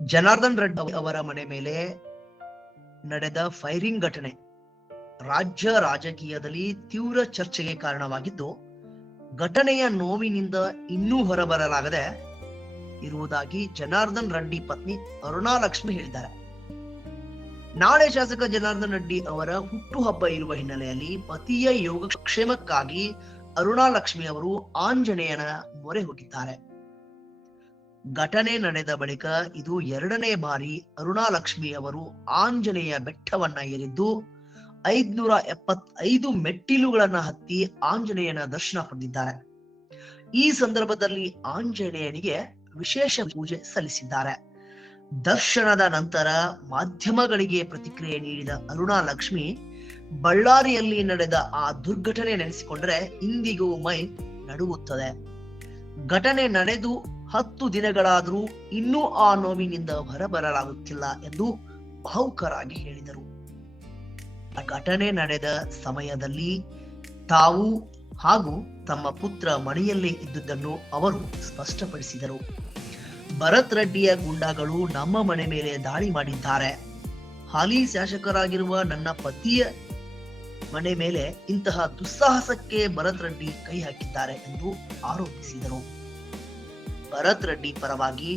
ಜನಾರ್ದನ್ ರೆಡ್ಡಿ ಅವರ ಮನೆ ಮೇಲೆ ನಡೆದ ಫೈರಿಂಗ್ ಘಟನೆ ರಾಜ್ಯ ರಾಜಕೀಯದಲ್ಲಿ ತೀವ್ರ ಚರ್ಚೆಗೆ ಕಾರಣವಾಗಿದ್ದು, ಘಟನೆಯ ನೋವಿನಿಂದ ಇನ್ನೂ ಹೊರಬರಲಾಗದೆ ಇರುವುದಾಗಿ ಜನಾರ್ದನ್ ರೆಡ್ಡಿ ಪತ್ನಿ ಅರುಣಾಲಕ್ಷ್ಮಿ ಹೇಳಿದ್ದಾರೆ. ನಾಳೆ ಶಾಸಕ ಜನಾರ್ದನ್ ರೆಡ್ಡಿ ಅವರ ಹುಟ್ಟುಹಬ್ಬ ಇರುವ ಹಿನ್ನೆಲೆಯಲ್ಲಿ ಪತಿಯ ಯೋಗಕ್ಷೇಮಕ್ಕಾಗಿ ಅರುಣಾಲಕ್ಷ್ಮಿ ಅವರು ಆಂಜನೇಯನ ಮೊರೆ ಹೋಗಿದ್ದಾರೆ. ಘಟನೆ ನಡೆದ ಬಳಿಕ ಇದು 2ನೇ ಬಾರಿ ಅರುಣಾಲಕ್ಷ್ಮಿ ಅವರು ಆಂಜನೇಯ ಬೆಟ್ಟವನ್ನ ಏರಿದ್ದು 575 ಮೆಟ್ಟಿಲುಗಳನ್ನ ಹತ್ತಿ ಆಂಜನೇಯನ ದರ್ಶನ ಪಡೆದಿದ್ದಾರೆ. ಈ ಸಂದರ್ಭದಲ್ಲಿ ಆಂಜನೇಯನಿಗೆ ವಿಶೇಷ ಪೂಜೆ ಸಲ್ಲಿಸಿದ್ದಾರೆ. ದರ್ಶನದ ನಂತರ ಮಾಧ್ಯಮಗಳಿಗೆ ಪ್ರತಿಕ್ರಿಯೆ ನೀಡಿದ ಅರುಣಾಲಕ್ಷ್ಮಿ, ಬಳ್ಳಾರಿಯಲ್ಲಿ ನಡೆದ ಆ ದುರ್ಘಟನೆ ನೆನೆಸಿಕೊಂಡರೆ ಇಂದಿಗೂ ಮೈ ನಡುಗುತ್ತದೆ. ಘಟನೆ ನಡೆದು 10 ದಿನಗಳಾದರೂ ಇನ್ನೂ ಆ ನೋವಿನಿಂದ ಹೊರಬರಲಾಗುತ್ತಿಲ್ಲ ಎಂದು ಭಾವುಕರಾಗಿ ಹೇಳಿದರು. ಘಟನೆ ನಡೆದ ಸಮಯದಲ್ಲಿ ತಾವು ಹಾಗೂ ತಮ್ಮ ಪುತ್ರ ಮನೆಯಲ್ಲೇ ಇದ್ದುದನ್ನು ಅವರು ಸ್ಪಷ್ಟಪಡಿಸಿದರು. ಭರತ್ ರೆಡ್ಡಿಯ ಗುಂಡಾಗಳು ನಮ್ಮ ಮನೆ ಮೇಲೆ ದಾಳಿ ಮಾಡಿದ್ದಾರೆ. ಹಾಲಿ ಶಾಸಕರಾಗಿರುವ ನನ್ನ ಪತಿಯ ಮನೆ ಮೇಲೆ ಇಂತಹ ದುಸ್ಸಾಹಸಕ್ಕೆ ಭರತ್ ರೆಡ್ಡಿ ಕೈ ಹಾಕಿದ್ದಾರೆ ಎಂದು ಆರೋಪಿಸಿದರು. ಭರತ್ ರೆಡ್ಡಿ ಪರವಾಗಿ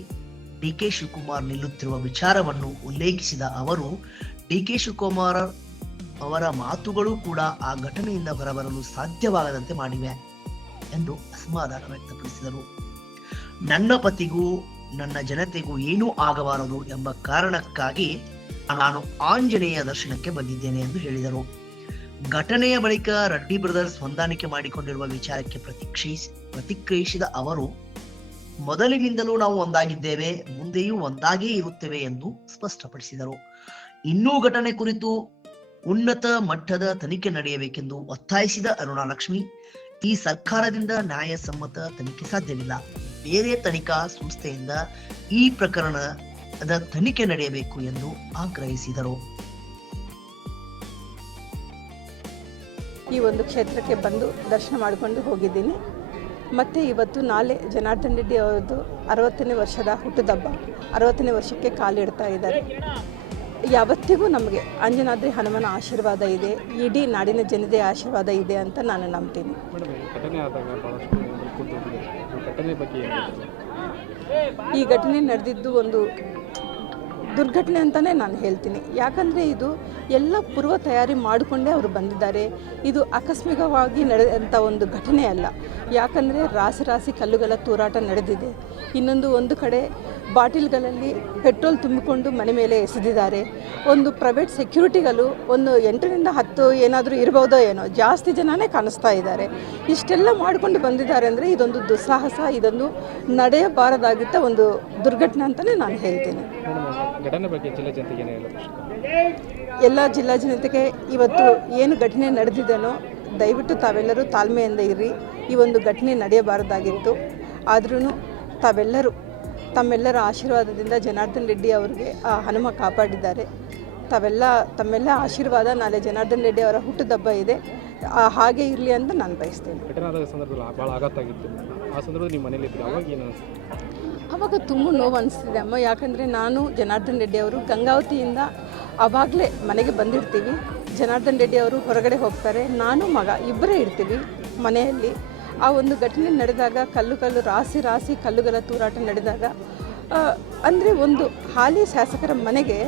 ಡಿಕೆ ಶಿವಕುಮಾರ್ ನಿಲ್ಲುತ್ತಿರುವ ವಿಚಾರವನ್ನು ಉಲ್ಲೇಖಿಸಿದ ಅವರು, ಡಿಕೆ ಶಿವಕುಮಾರ್ ಅವರ ಮಾತುಗಳು ಕೂಡ ಆ ಘಟನೆಯಿಂದ ಹೊರಬರಲು ಸಾಧ್ಯವಾಗದಂತೆ ಮಾಡಿವೆ ಎಂದು ಅಸಮಾಧಾನ ವ್ಯಕ್ತಪಡಿಸಿದರು. ನನ್ನ ಪತಿಗೂ ನನ್ನ ಜನತೆಗೂ ಏನೂ ಆಗಬಾರದು ಎಂಬ ಕಾರಣಕ್ಕಾಗಿ ನಾನು ಆಂಜನೇಯ ದರ್ಶನಕ್ಕೆ ಬಂದಿದ್ದೇನೆ ಎಂದು ಹೇಳಿದರು. ಘಟನೆಯ ಬಳಿಕ ರೆಡ್ಡಿ ಬ್ರದರ್ಸ್ ಹೊಂದಾಣಿಕೆ ಮಾಡಿಕೊಂಡಿರುವ ವಿಚಾರಕ್ಕೆ ಪ್ರತಿಕ್ರಿಯಿಸಿದ ಅವರು, ಮೊದಲಿನಿಂದಲೂ ನಾವು ಒಂದಾಗಿದ್ದೇವೆ, ಮುಂದೆಯೂ ಒಂದಾಗೇ ಇರುತ್ತೇವೆ ಎಂದು ಸ್ಪಷ್ಟಪಡಿಸಿದರು. ಇನ್ನೂ ಘಟನೆ ಕುರಿತು ಉನ್ನತ ಮಟ್ಟದ ತನಿಖೆ ನಡೆಯಬೇಕೆಂದು ಒತ್ತಾಯಿಸಿದ ಅರುಣಾಲಕ್ಷ್ಮಿ, ಈ ಸರ್ಕಾರದಿಂದ ನ್ಯಾಯಸಮ್ಮತ ತನಿಖೆ ಸಾಧ್ಯವಿಲ್ಲ. ಬೇರೆ ತನಿಖಾ ಸಂಸ್ಥೆಯಿಂದ ಈ ಪ್ರಕರಣದ ತನಿಖೆ ನಡೆಯಬೇಕು ಎಂದು ಆಗ್ರಹಿಸಿದರು. ಈ ಒಂದು ಕ್ಷೇತ್ರಕ್ಕೆ ಬಂದು ದರ್ಶನ ಮಾಡಿಕೊಂಡು ಹೋಗಿದ್ದೀನಿ. ಮತ್ತು ಇವತ್ತು ನಾಳೆ ಜನಾರ್ದನ್ ರೆಡ್ಡಿ ಅವರದ್ದು 60ನೇ ವರ್ಷದ ಹುಟ್ಟುಹಬ್ಬ, 60ನೇ ವರ್ಷಕ್ಕೆ ಕಾಲಿಡ್ತಾ ಇದ್ದಾರೆ. ಯಾವತ್ತಿಗೂ ನಮಗೆ ಅಂಜನಾದ್ರಿ ಹನುಮನ ಆಶೀರ್ವಾದ ಇದೆ, ಇಡೀ ನಾಡಿನ ಜನತೆಯ ಆಶೀರ್ವಾದ ಇದೆ ಅಂತ ನಾನು ನಂಬ್ತೀನಿ. ಈ ಘಟನೆ ನಡೆದಿದ್ದು ಒಂದು ದುರ್ಘಟನೆ ಅಂತಲೇ ನಾನು ಹೇಳ್ತೀನಿ. ಯಾಕಂದರೆ ಇದು ಎಲ್ಲ ಪೂರ್ವ ತಯಾರಿ ಮಾಡಿಕೊಂಡೇ ಅವರು ಬಂದಿದ್ದಾರೆ. ಇದು ಆಕಸ್ಮಿಕವಾಗಿ ನಡೆದಂಥ ಒಂದು ಘಟನೆ ಅಲ್ಲ. ಯಾಕಂದರೆ ರಾಸಿ ಕಲ್ಲುಗಳ ತೂರಾಟ ನಡೆದಿದೆ. ಒಂದು ಕಡೆ ಬಾಟಿಲ್ಗಳಲ್ಲಿ ಪೆಟ್ರೋಲ್ ತುಂಬಿಕೊಂಡು ಮನೆ ಮೇಲೆ ಎಸೆದಿದ್ದಾರೆ. ಒಂದು ಪ್ರೈವೇಟ್ ಸೆಕ್ಯೂರಿಟಿಗಳು ಒಂದು 8ರಿಂದ 10 ಏನಾದರೂ ಇರ್ಬೋದೋ ಏನೋ, ಜಾಸ್ತಿ ಜನನೇ ಕಾಣಿಸ್ತಾ ಇದ್ದಾರೆ. ಇಷ್ಟೆಲ್ಲ ಮಾಡಿಕೊಂಡು ಬಂದಿದ್ದಾರೆ ಅಂದರೆ ಇದೊಂದು ದುಸ್ಸಾಹಸ, ಇದೊಂದು ನಡೆಯಬಾರದಾಗಿದ್ದ ಒಂದು ದುರ್ಘಟನೆ ಅಂತಲೇ ನಾನು ಹೇಳ್ತೀನಿ. ಎಲ್ಲ ಜಿಲ್ಲಾ ಜನತೆಗೆ ಇವತ್ತು ಏನು ಘಟನೆ ನಡೆದಿದೆನೋ ದಯವಿಟ್ಟು ತಾವೆಲ್ಲರೂ ತಾಳ್ಮೆಯಿಂದ ಇರ್ರಿ. ಈ ಒಂದು ಘಟನೆ ನಡೆಯಬಾರದಾಗಿತ್ತು. ಆದ್ರೂ ತಾವೆಲ್ಲರೂ ತಮ್ಮೆಲ್ಲರ ಆಶೀರ್ವಾದದಿಂದ ಜನಾರ್ದನ್ ರೆಡ್ಡಿ ಅವರಿಗೆ ಆ ಹನುಮ ಕಾಪಾಡಿದ್ದಾರೆ. ತಮ್ಮೆಲ್ಲ ಆಶೀರ್ವಾದ ನಾಳೆ ಜನಾರ್ದನ್ ರೆಡ್ಡಿ ಅವರ ಹುಟ್ಟುಹಬ್ಬ ಇದೆ, ಹಾಗೆ ಇರಲಿ ಅಂತ ನಾನು ಬಯಸ್ತೇನೆ. ಆವಾಗ ತುಂಬ ನೋವು ಅನಿಸ್ತಿದೆ ಅಮ್ಮ. ಯಾಕಂದರೆ ನಾನು ಜನಾರ್ದನ್ ರೆಡ್ಡಿ ಅವರು ಗಂಗಾವತಿಯಿಂದ ಆವಾಗಲೇ ಮನೆಗೆ ಬಂದಿರ್ತೀವಿ. ಜನಾರ್ದನ್ ರೆಡ್ಡಿ ಅವರು ಹೊರಗಡೆ ಹೋಗ್ತಾರೆ, ನಾನು ಮಗ ಇಬ್ಬರೇ ಇರ್ತೀವಿ ಮನೆಯಲ್ಲಿ. ಆ ಒಂದು ಘಟನೆ ನಡೆದಾಗ ರಾಸಿ ಕಲ್ಲುಗಳ ತೂರಾಟ ನಡೆದಾಗ ಅಂದರೆ ಒಂದು ಹಾಲಿ ಶಾಸಕರ ಮನೆಗೆ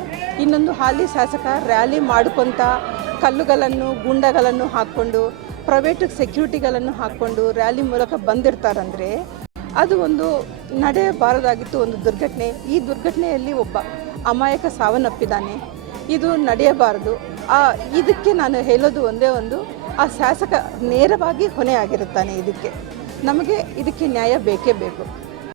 ಇನ್ನೊಂದು ಹಾಲಿ ಶಾಸಕ ರ್ಯಾಲಿ ಮಾಡ್ಕೊತ ಕಲ್ಲುಗಳನ್ನು ಗುಂಡಗಳನ್ನು ಹಾಕ್ಕೊಂಡು ಪ್ರೈವೇಟ್ ಸೆಕ್ಯೂರಿಟಿಗಳನ್ನು ಹಾಕ್ಕೊಂಡು ರ್ಯಾಲಿ ಮೂಲಕ ಬಂದಿರ್ತಾರಂದರೆ ಅದು ಒಂದು ನಡೆಯಬಾರದಾಗಿತ್ತು ಒಂದು ದುರ್ಘಟನೆ. ಈ ದುರ್ಘಟನೆಯಲ್ಲಿ ಒಬ್ಬ ಅಮಾಯಕ ಸಾವನ್ನಪ್ಪಿದ್ದಾನೆ. ಇದು ನಡೆಯಬಾರದು. ಇದಕ್ಕೆ ನಾನು ಹೇಳೋದು ಒಂದೇ ಒಂದು, ಆ ಶಾಸಕ ನೇರವಾಗಿ ಹೊಣೆಯಾಗಿರುತ್ತಾನೆ. ಇದಕ್ಕೆ ನ್ಯಾಯ ಬೇಕೇ ಬೇಕು.